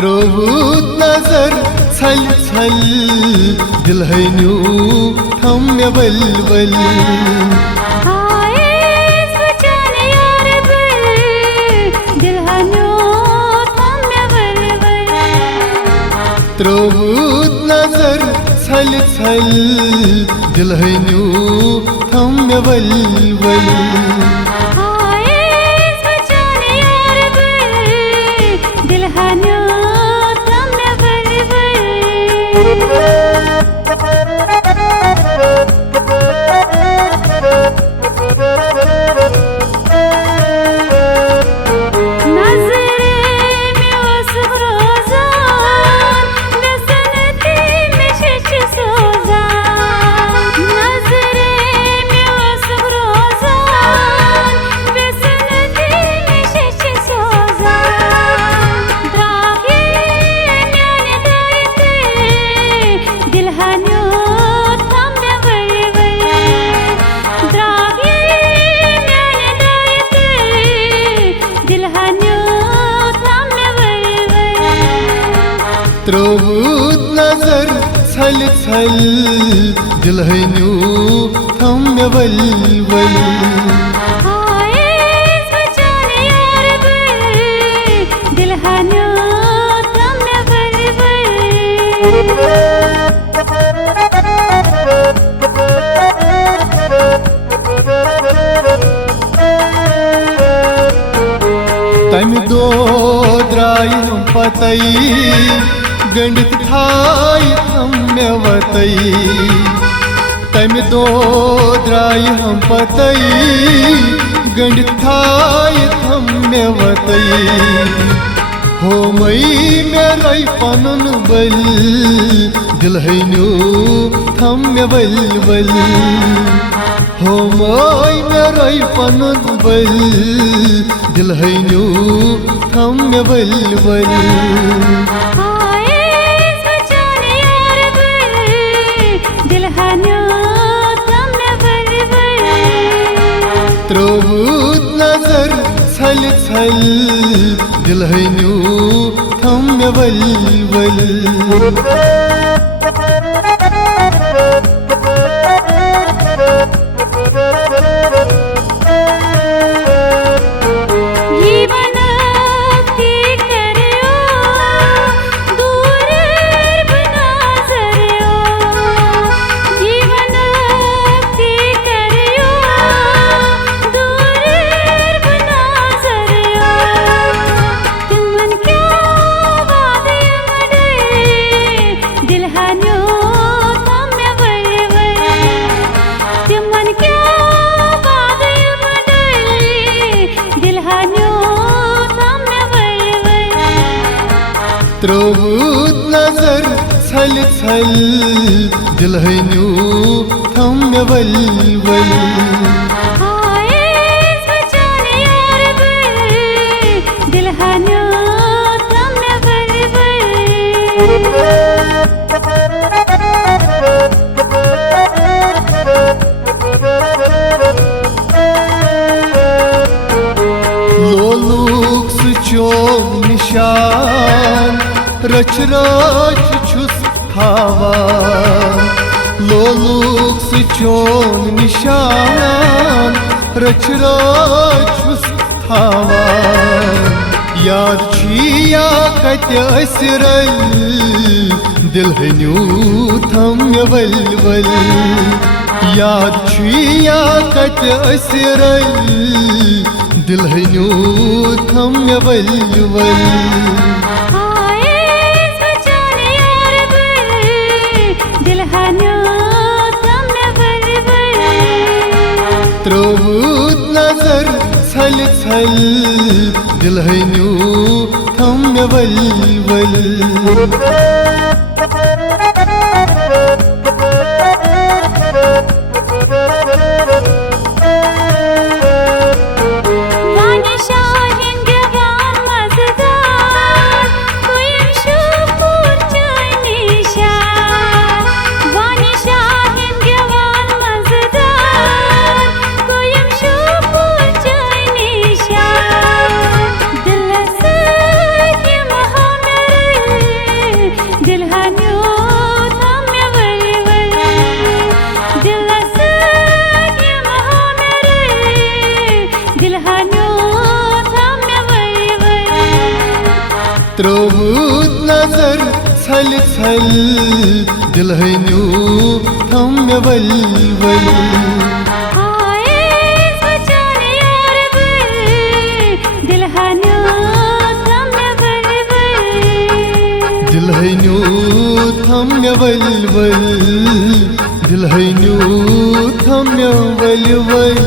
त्रोवूत नजर छल छल दिल है न्यू थम में वल त्रोवूत नजर छल छल दिल है न्यू थम में वल त्रोवूत नजर छल छल दिल है न्यू थम में वल तम दो द्राय हम पतई गंडित थाई थम में वतई तम दो द्राय हम पतई गंडित थाई थम में वतई हो मई मेरा पनुन बल दिल है न्यू थम में वल हो मई मेरा पनुन बल दिल है न्यू थम में वल त्रोवूत नजर छल छल दिल है न्यू थम में वल त्रोवूत नजर छल छल दिल है न्यू थम में वल लोलूक सुचो निशान रच रच छुस थावा लोलूक सुचोन निशान रच रच छुस थावा याद छिया कत असरल दिल है न्यू थम में वल याद छिया कत असरल दिल है न्यू थम में वल त्रोवूत नजर छल छल दिल है न्यू थम में वल त्रोवुत नजर छल छल दिलहनु थम मे वल वल दिलहनु थम मे वल वल दिलहनु थम मे वल वल